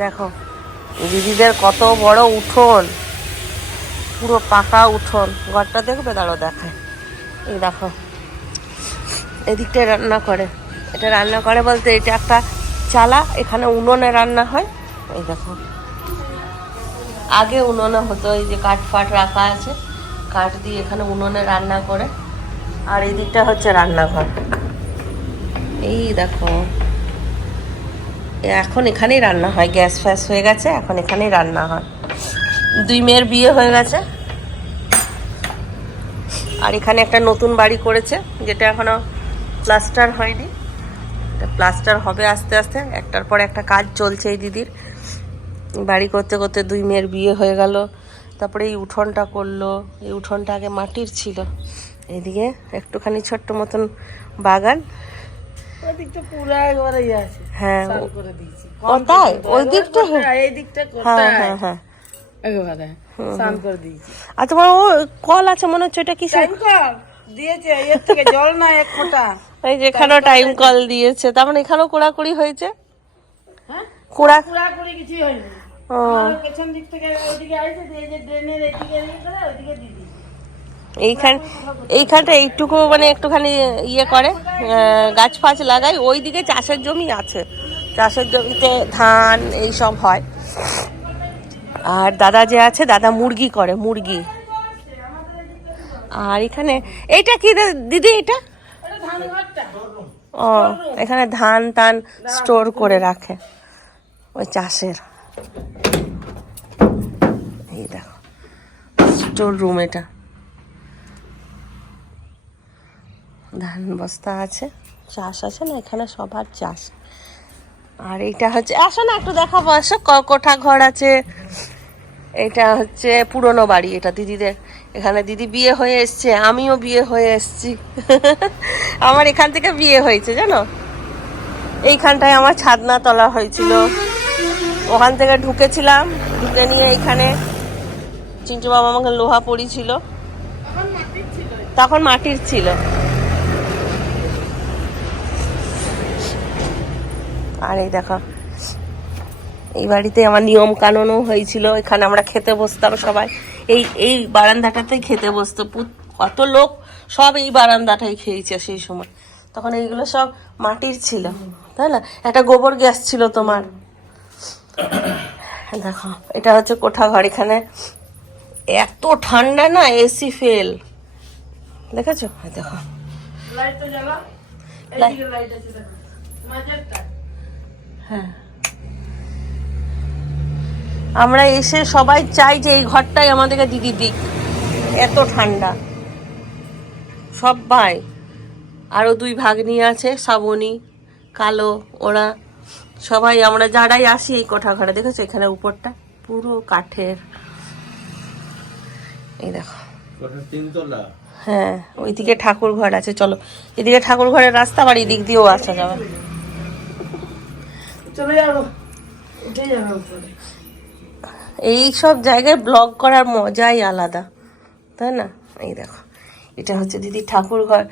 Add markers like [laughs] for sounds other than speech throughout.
দেখো, দিদিদের কত বড় উঠোন। পুরো পাকা উঠোন। ঘরটা দেখবে? দাঁড়ো দেখায় এই দেখো, এদিকটায় রান্না করে। এটা রান্না করে বলতে এটা একটা চালা, এখানে উনুনে রান্না হয়। এই দেখো, আগে উনুনে হতো, এই যে কাঠ ফাট রাখা আছে। কাঠ দিয়ে এখানে উনুনে রান্না করে। আর এই দিকটা হচ্ছে রান্নাঘর। এই দেখো এখন এখানেই রান্না হয়, গ্যাস ফ্যাস হয়ে গেছে, এখন এখানেই রান্না হয়। দুই মেয়ের বিয়ে হয়ে গেছে। আর এখানে একটা নতুন বাড়ি করেছে, যেটা এখনও প্লাস্টার হয়নি। প্লাস্টার হবে আস্তে আস্তে, একটার পর একটা কাজ চলছে এই দিদির। বাড়ি করতে করতে দুই মেয়ের বিয়ে হয়ে গেল, তারপরে এই উঠোনটা করল, এই উঠোনটা আগে মাটির ছিল। এইদিকে একটুখানি ছোট্ট মতন বাগান ওদিকটা পুরো একবারে আছে। হ্যাঁ করে দিয়েছি। ও তাই? ওই দিকটা এই দিকটা হ্যাঁ হ্যাঁ। হ্যাঁ একেবারে স্নান করে দিয়েছি। আর তোমার ও কল আছে মনে হচ্ছে কিসের? টাইম কল দিয়েছে এর থেকে জল না এক ফোঁটা। এই যে এখানেও টাইম কল দিয়েছে। তার মানে এখানেও কোড়াকুড়ি হয়েছে? হ্যাঁ? কোড়া করে কিছুই হয়নি। ও। পেছন দিক থেকে ওইদিকে আইছে এই যে ড্রেনের এইদিকে ইয়ে ওইদিকে এইখান এইখানটা এইটুকু মানে একটুখানি ইয়ে করে গাছ ফাছ লাগায় ওইদিকে চাষের জমি আছে। চাষের জমিতে ধান এই সব হয়। আর দাদা যে আছে, দাদা মুরগি করে, মুরগি। আর এখানে, এইটা কি দিদি এটা? ও, এখানে ধান টান স্টোর করে রাখে ওই চাষের। এই দেখো, স্টোর রুম এটা। ধান বস্তা আছে, চাষ আছে না, এখানে সবার চাষ। আর এইটা হচ্ছে, আসো না একটু দেখাবো, আসো কোঠা ঘর আছে। এটা হচ্ছে পুরনো বাড়ি, এটা দিদিদের। এখানে দিদি বিয়ে হয়ে এসছে, আমিও বিয়ে হয়ে এসছি। [laughs] আমার এখান থেকে বিয়ে হয়েছে, জানো? এইখানটায় আমার ছাদনা তলা হয়েছিল। ওখান থেকে ঢুকেছিলাম, ঢুকে নিয়ে এইখানে চিন্টু বাবা আমাকে লোহা পড়িছিল তখন মাটির ছিল। আর এই দেখো এই বাড়িতে আমার নিয়ম কানুনও হয়েছিল এখানে আমরা খেতে বসতাম সবাই। এই এই বারান্দাটাতেই খেতে বসতো। কত লোক সব এই বারান্দাটাই খেয়েছে সেই সময়। তখন এইগুলো সব মাটির ছিল তাই না? একটা গোবর গ্যাস ছিল তোমার। দেখো এটা হচ্ছে কোঠা ঘর এখানে এত ঠান্ডা না এসি ফেল। দেখেছ? এই দেখো। লাইটটা জ্বালা লাই- এইদিকে লাইট আছে দেখো। হ্যাঁ। আমরা এসে সবাই চাই যে এই ঘরটাই আমাদেরকে দিদি দিক। এত ঠান্ডা। সবাই আরও দুই ভাগ্নি আছে শ্রাবণী কালো ওরা। সবাই আমরা যারাই আসি এই কোঠা ঘরে দেখেছ? এখানে উপরটা পুরো কাঠের। এই দেখো। হ্যাঁ ওইদিকে ঠাকুর ঘর আছে চলো। এদিকে ঠাকুর ঘরের রাস্তা বাড়ি দিক দিয়েও আসা যাবে। চলে যাব। উঠে যাব উপরে। এই সব জায়গায় ব্লগ করার মজাই আলাদা তাই না? এই দেখো এটা হচ্ছে দিদি ঠাকুর ঘর।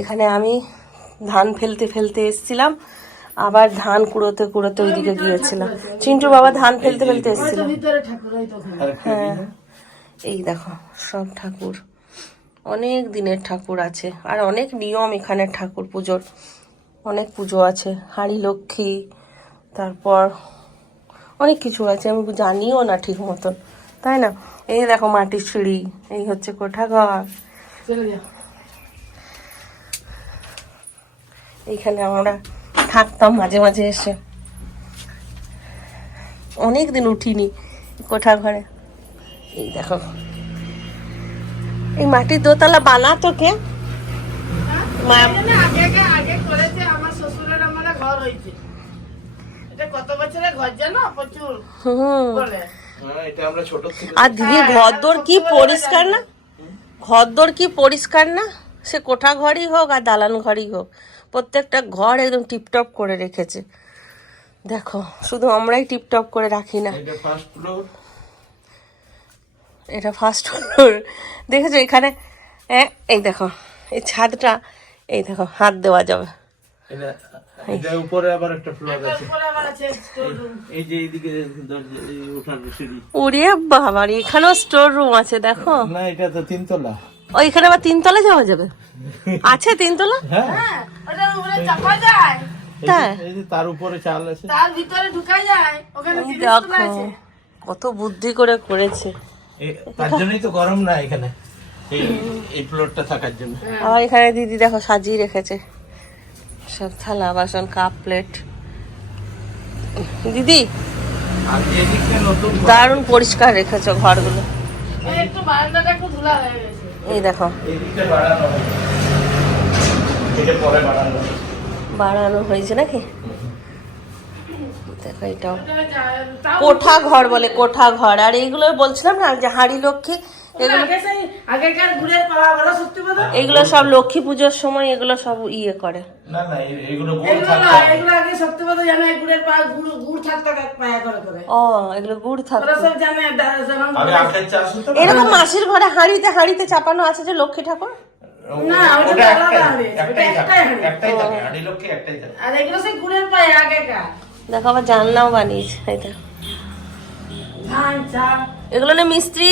এখানে আমি ধান ফেলতে ফেলতে এসছিলাম আবার ধান কুড়োতে কুড়োতে ওইদিকে গিয়েছিলাম। চিন্টু বাবা ধান ফেলতে ফেলতে এসছিল। আর হ্যাঁ। এই দেখো সব ঠাকুর। অনেক দিনের ঠাকুর আছে আর অনেক নিয়ম এখানে ঠাকুর পুজোর। অনেক পুজো আছে হাঁড়ি লক্ষ্মী তারপর অনেক কিছু আছে আমি জানিও না ঠিক মতন। তাই না? এই দেখো মাটির সিঁড়ি এই হচ্ছে কোঠাঘর। এইখানে আমরা থাকতাম মাঝে মাঝে এসে। অনেক দিন উঠিনি কোঠা ঘরে এই দেখো। এই মাটির দোতলা বানাতো কে? মা আগে আগে আগে করেছে আমার শ্বশুরের আমার ঘর হয়েছে। কত বছরের ঘর জানো? প্রচুর। হুম। বলে। হ্যাঁ এটা আমরা ছোট থেকে আর দিদি ঘরদোর কি পরিষ্কার না? ঘরদোর কি পরিষ্কার না? সে কোঠা ঘরই হোক আর দালান ঘরই হোক প্রত্যেকটা ঘর একদম টিপটপ করে রেখেছে। দেখো শুধু আমরাই টিপটপ করে রাখি না। এটা ফার্স্ট ফ্লোর এটা ফার্স্ট ফ্লোর দেখেছ এখানে? এ, এই দেখো এই ছাদটা এই দেখো হাত দেওয়া যাবে। এটা এটা উপরে আবার একটা ফ্লোর আছে। উপরে আবার আছে store room। এই যে এইদিকে ওঠার সিঁড়ি। উড়ে বাবার এখানেও স্টোর রুম আছে দেখো। না এটা তো তিনতলা। ও এখানে আবার তিনতলা যাওয়া যাবে? আছে তিনতলা? হ্যাঁ। হ্যাঁ উপরে চাপা যায়। তার উপরে চাল আছে। তার ভিতরে ঢুকা যায়। ওখানে এই জিনিসগুলো দেখো আছে। কত বুদ্ধি করে করেছে। তার জন্যই তো গরম না এখানে। এই এই ফ্লোরটা থাকার জন্য। আবার এখানে দিদি দেখো সাজিয়ে রেখেছে। সব থালা, বাসন, কাপ, প্লেট। দিদি। দারুণ পরিষ্কার রেখেছো ঘরগুলো। এই দেখো। বাড়ানো হয়েছে নাকি? দেখো এটাও। কোঠা ঘর বলে, কোঠা ঘর। আর এইগুলো বলছিলাম না যে হাঁড়ি লক্ষ্মী এগুলো সব লক্ষ্মী পুজোর সময় এগুলো সব ইয়ে করে। না না এগুলো এগুলো থাকতে না হবে। এগুলো আগে সত্যি কথা জানে গুড়ের পা গুড় গুড় থাকতো পায়া করে করে। ও এগুলো গুড় থাকতো সব জানে? এরকম মাসির ঘরে হাঁড়িতে হাঁড়িতে চাপানো আছে যে লক্ষ্মী ঠাকুর? না, ওটা ওটা আলাদা একটাই- একটাই একটাই থাকে একটাই থাকে হাঁড়ি লক্ষ্মী একটাই থাকে আর এগুলো সেই গুড়ের পায়া আগেকার। দেখো আবার জানলাও বানিয়েছে চাল এগুলো না মিস্ত্রি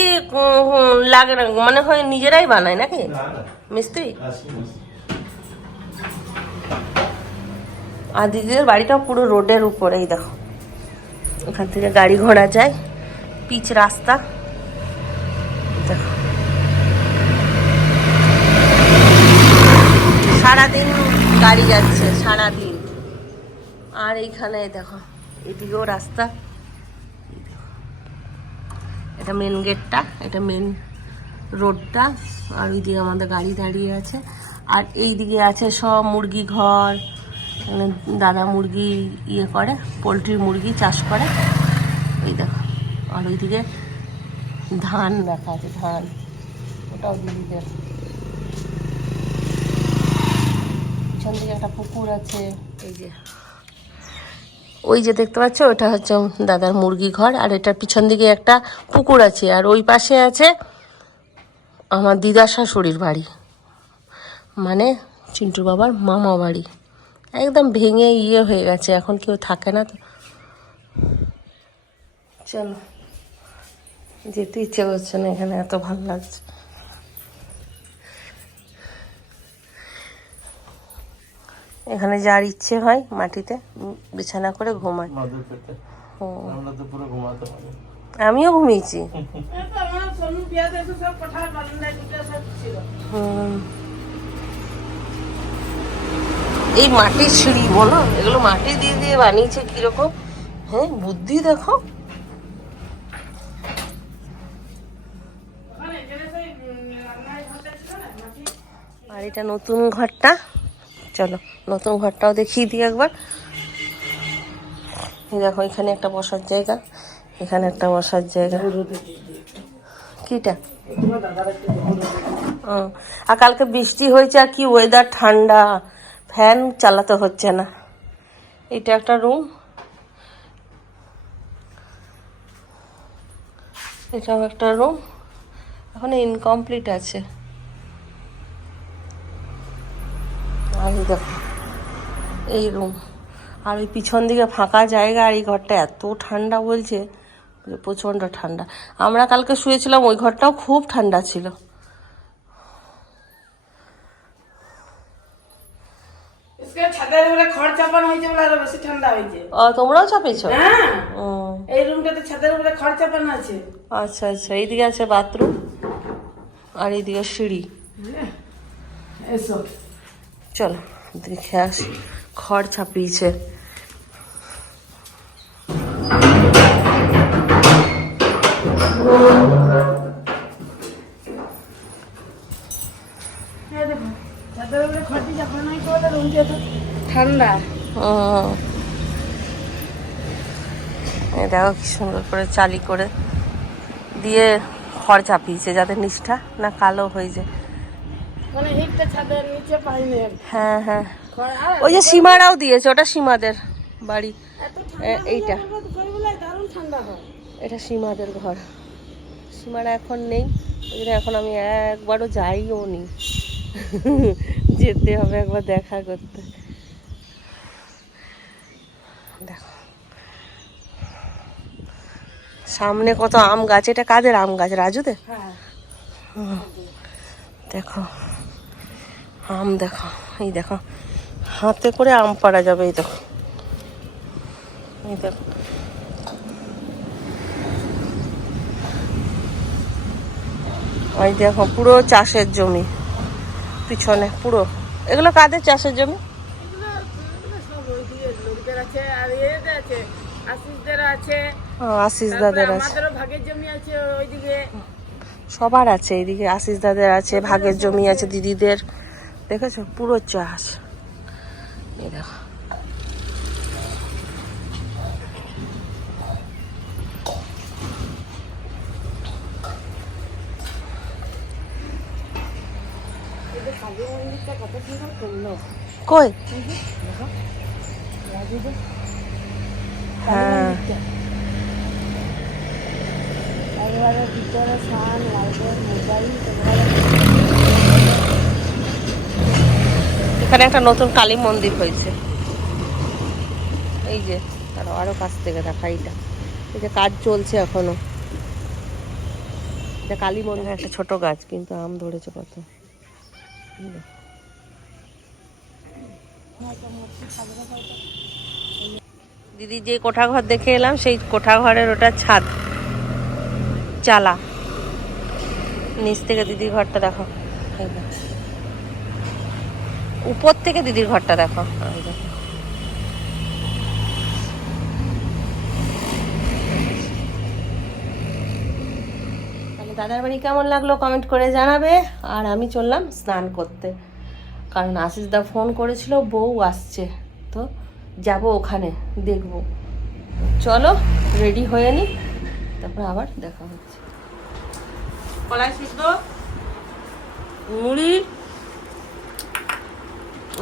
লাগে না। মানে হয় নিজেরাই বানায় নাকি? মিস্ত্রি। আর দিদিদের বাড়িটা পুরো রোডের উপরেই দেখো। ওখান থেকে গাড়ি ঘোড়া যায় পিচ রাস্তা। দেখো। সারাদিন গাড়ি যাচ্ছে সারাদিন। আর এইখানে দেখো এদিকেও রাস্তা। এটা মেন গেটটা এটা মেন রোডটা আর ওইদিকে আমাদের গাড়ি দাঁড়িয়ে আছে। আর এই দিকে আছে সব মুরগি ঘর এখানে দাদা মুরগি ইয়ে করে, পোলট্রির মুরগি চাষ করে। এই দেখো, আর ওইদিকে ধান দেখা আছে, ধান। ওটাও দিদিদের পিছন দিকে একটা পুকুর আছে, এই যে ওই যে দেখতে পাচ্ছ, ওটা হচ্ছে দাদার মুরগি ঘর, আর এটার পিছন দিকে একটা পুকুর আছে, আর ওই পাশে আছে আমার দিদা শাশুড়ির বাড়ি মানে চিন্টু বাবার মামা বাড়ি। একদম ভেঙে ইয়ে হয়ে গেছে, এখন কেউ থাকে না তো। চলো, যেতে ইচ্ছে করছে না এখানে, এত ভালো লাগছে। এখানে যার ইচ্ছে হয় মাটিতে বিছানা করে ঘুমায়। আমিও ঘুমিয়েছি। এই মাটির সিঁড়ি বলো এগুলো মাটি দিয়ে দিয়ে বানিয়েছে কীরকম? হ্যাঁ বুদ্ধি দেখো। আর এটা নতুন ঘরটা। চলো, নতুন ঘরটাও দেখিয়ে দিই একবার। দেখো, এখানে একটা বসার জায়গা, এখানে একটা বসার জায়গা। কিটা? আর কালকে বৃষ্টি হয়েছে, আর কি ওয়েদার ঠান্ডা। ফ্যান চালাতে হচ্ছে না। এটা একটা রুম এটাও একটা রুম এখন ইনকমপ্লিট আছে। এই দেখো এই রুম আর ওই পিছন দিকে ফাঁকা জায়গা আর এই ঘরটা এত ঠান্ডা বলছে প্রচণ্ড ঠান্ডা। আমরা কালকে শুয়েছিলাম ওই ঘরটাও খুব ঠান্ডা ছিল। তোমরাও চাপেছো? এই রুমটাতে ছাদের উপরে খড় চাপানো আচ্ছা আচ্ছা এইদিকে আছে বাথরুম আর এইদিকে সিঁড়ি। এসো। চলো দেখে আস খড় ছাপিয়েছে। ঠান্ডা? দেখো কি সুন্দর করে চালি করে দিয়ে খড় চাপিয়েছে যাতে নিষ্ঠা না কালো হয়ে যায়। মানে হিটটা ছাদের নিচে পাইনি হ্যাঁ হ্যাঁ। ওই যে সীমারাও দিয়েছে ওটা সীমাদের বাড়ি। এইটা। এটা সীমাদের ঘর। সীমারা এখন নেই। ওই জন্য এখন আমি একবারও যাইও নি। যেতে হবে একবার দেখা করতে। দেখো। সামনে কত আম গাছ। এটা কাদের আম গাছ? রাজুদের? হ্যাঁ। দেখো। আম দেখো এই দেখো। হাতে করে আম পাড়া যাবে এই দেখো। এই দেখো। ওই দেখো পুরো চাষের জমি। পিছনে পুরো। এগুলো কাদের চাষের জমি? আছে আশিস দাদের সবার আছে এইদিকে আশিস দাদের আছে ভাগের জমি আছে দিদিদের। দেখেছ? পুরো চাষ। এই দেখো। কই? হ্যাঁ। ভিতরে সান লাইটের মোবাইল এখানে একটা নতুন কালী মন্দির হয়েছে। এই যে আরও আরও কাছ থেকে দেখা এইটা। এই যে কাজ চলছে এখনও। এটা কালী মন্দির। একটা ছোট গাছ কিন্তু আম ধরেছে কত। দিদি যে কোঠা ঘর দেখে এলাম সেই কোঠা ঘরের ওটা ছাদ। চালা। নিচ থেকে দিদির ঘরটা দেখো। উপর থেকে দিদির ঘরটা দেখো। দাদার বাড়ি কেমন লাগল কমেন্ট করে জানাবে। আর আমি চললাম স্নান করতে। কারণ আশিস দা ফোন করেছিল বউ আসছে। তো যাব ওখানে দেখব। চলো রেডি হয়ে নি। তারপর আবার দেখা হচ্ছে। কলাই সিদ্ধ মুড়ি।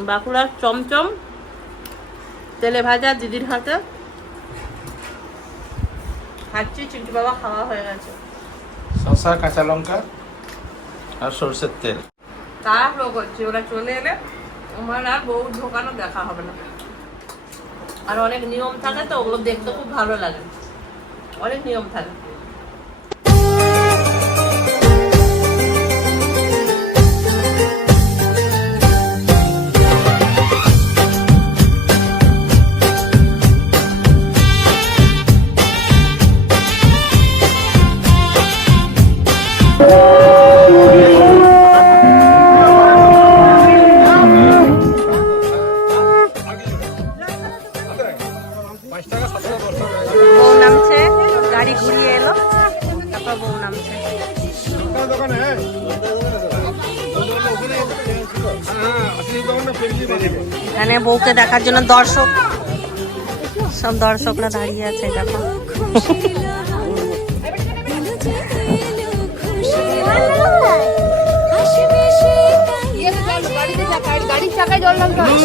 বাঁকুড়ার চমচম তেলে ভাজা দিদির হাতে। খাচ্ছি চিন্টু বাবা খাওয়া হয়ে গেছে। শসা কাঁচা লঙ্কা আর সরষের তেল। তাড়াহুড়ো করছি ওরা চলে এলে আমার আর বউ ঢোকানো দেখা হবে না। আর অনেক নিয়ম থাকে তো ওগুলো দেখতে খুব ভালো লাগে। অনেক নিয়ম থাকে। এখানে বউকে দেখার জন্য দর্শক। সব দর্শকরা দাঁড়িয়ে আছে দেখো। গাড়ির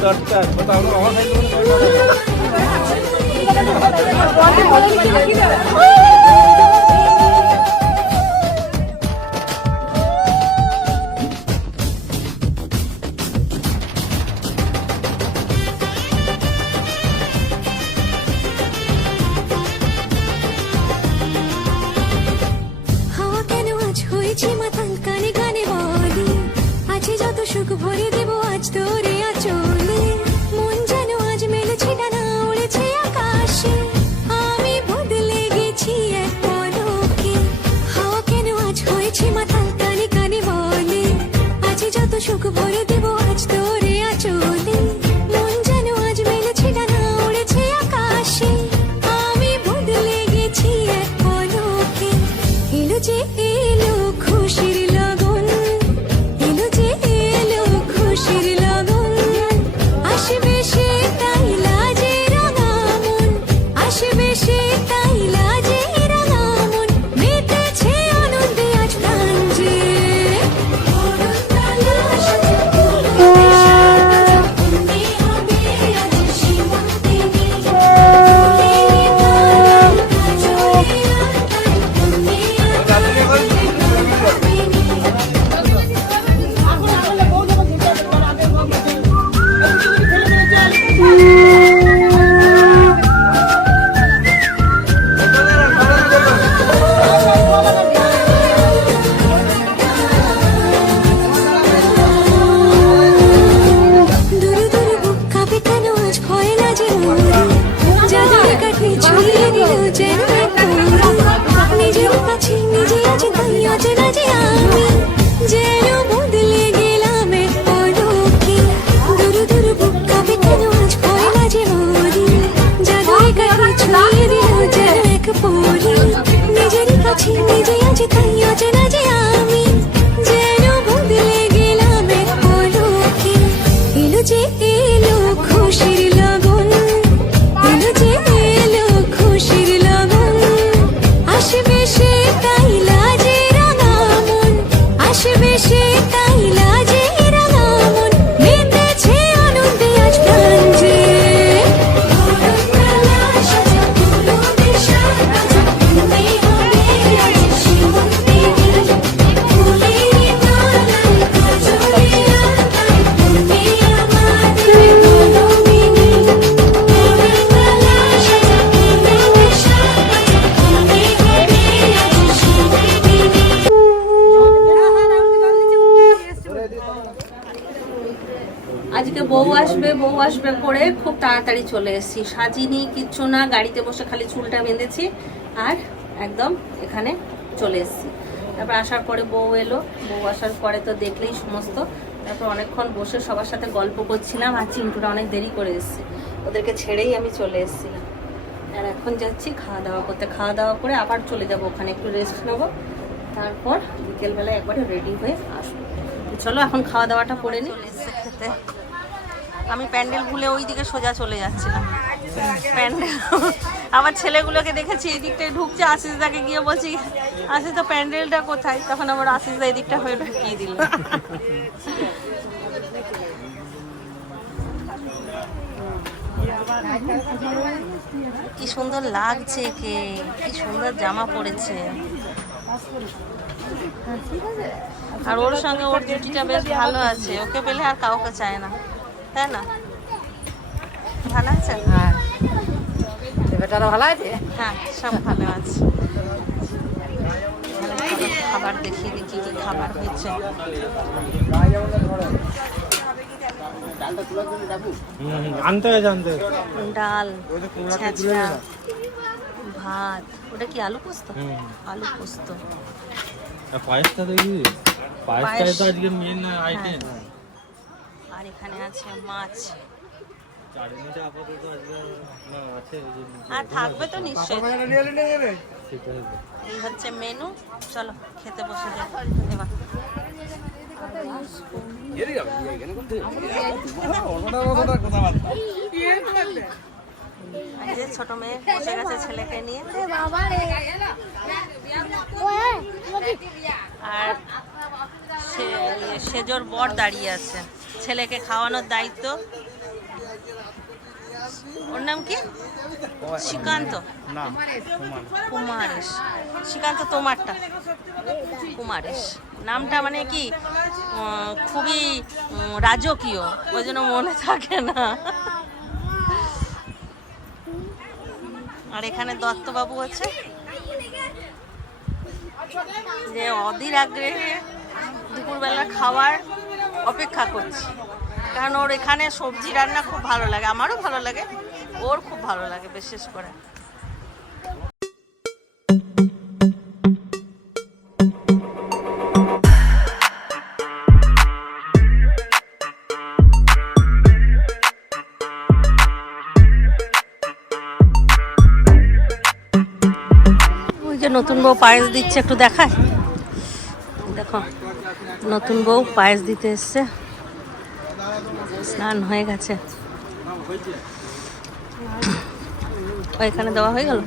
চাকায় এলো আজকে বউ আসবে বউ আসবে করে খুব তাড়াতাড়ি চলে এসেছি। সাজিনি, কিচ্ছু না, গাড়িতে বসে খালি চুলটা বেঁধেছি আর একদম এখানে চলে এসেছি। তারপর আসার পরে বউ এলো। বউ আসার পরে তো দেখলেই সমস্ত। তারপর অনেকক্ষণ বসে সবার সাথে গল্প করছিলাম আর চিন্টুটা অনেক দেরি করে এসেছি। ওদেরকে ছেড়েই আমি চলে এসেছিলাম আর এখন যাচ্ছি খাওয়া দাওয়া করতে। খাওয়া দাওয়া করে আবার চলে যাব ওখানে, একটু রেস্ট নেব। তারপর বিকেলবেলায় একবারে রেডি হয়ে আসব। চলো এখন খাওয়া দাওয়াটা করে নিই খেতে আমি প্যান্ডেল ভুলে ওই দিকে সোজা চলে যাচ্ছিলাম। প্যান্ডেল। আবার ছেলেগুলোকে দেখেছি, এই দিকটায় ঢুকছে আশিস দাকে গিয়ে বলছি, আশিস, তো প্যান্ডেলটা কোথায়? তখন আবার আশিস দা এই দিকটা হয়ে ঢুকিয়ে দিল। কি সুন্দর লাগছে কে কি সুন্দর জামা পরেছে আর ওর সঙ্গে ওর জুটিটা বেশ ভালো আছে, ওকে পেলে আর কাউকে চায় না। তাই না? ভালো আছে? হ্যাঁ। বেটারা ভালো আছে? হ্যাঁ সব ভালো আছে। খাবার দেখিয়ে দিই কি কি খাবার হয়েছে। আনতে হয় জানতে ডাল ছেঁচড়া ভাত। ওটা কি আলু পোস্ত? আলু পোস্ত। পায়েসটা দেখি আজকে মেন আইটেম আর এখানে আছে মাছ। আর থাকবে তো নিশ্চয়ই। এই হচ্ছে মেনু। চলো খেতে বসে যাই। এবার। যে ছোট মেয়ে বসে গেছে ছেলেকে নিয়ে। আর সে- সেজোর বর দাঁড়িয়ে আছে। ছেলেকে খাওয়ানোর দায়িত্ব। ওর নাম কি? শ্রীকান্ত। কুমারেশ। শ্রীকান্ত তোমারটা। কুমারেশ। নামটা মানে কি? খুবই রাজকীয়। ওই জন্য মনে থাকে না। আর এখানে দত্তবাবু আছে। যে অধীর আগ্রহে দুপুরবেলা খাওয়ার অপেক্ষা করছি। কারণ ওর এখানে সবজি রান্না খুব ভালো লাগে, আমারও ভালো লাগে, ওর খুব ভালো লাগে বিশেষ করে। নতুন বউ পায়েস দিচ্ছে, একটু দেখায়? দেখো। নতুন বউ পায়েস দিতে এসছে। স্নান হয়ে গেছে। ও, এখানে দেওয়া হয়ে গেল?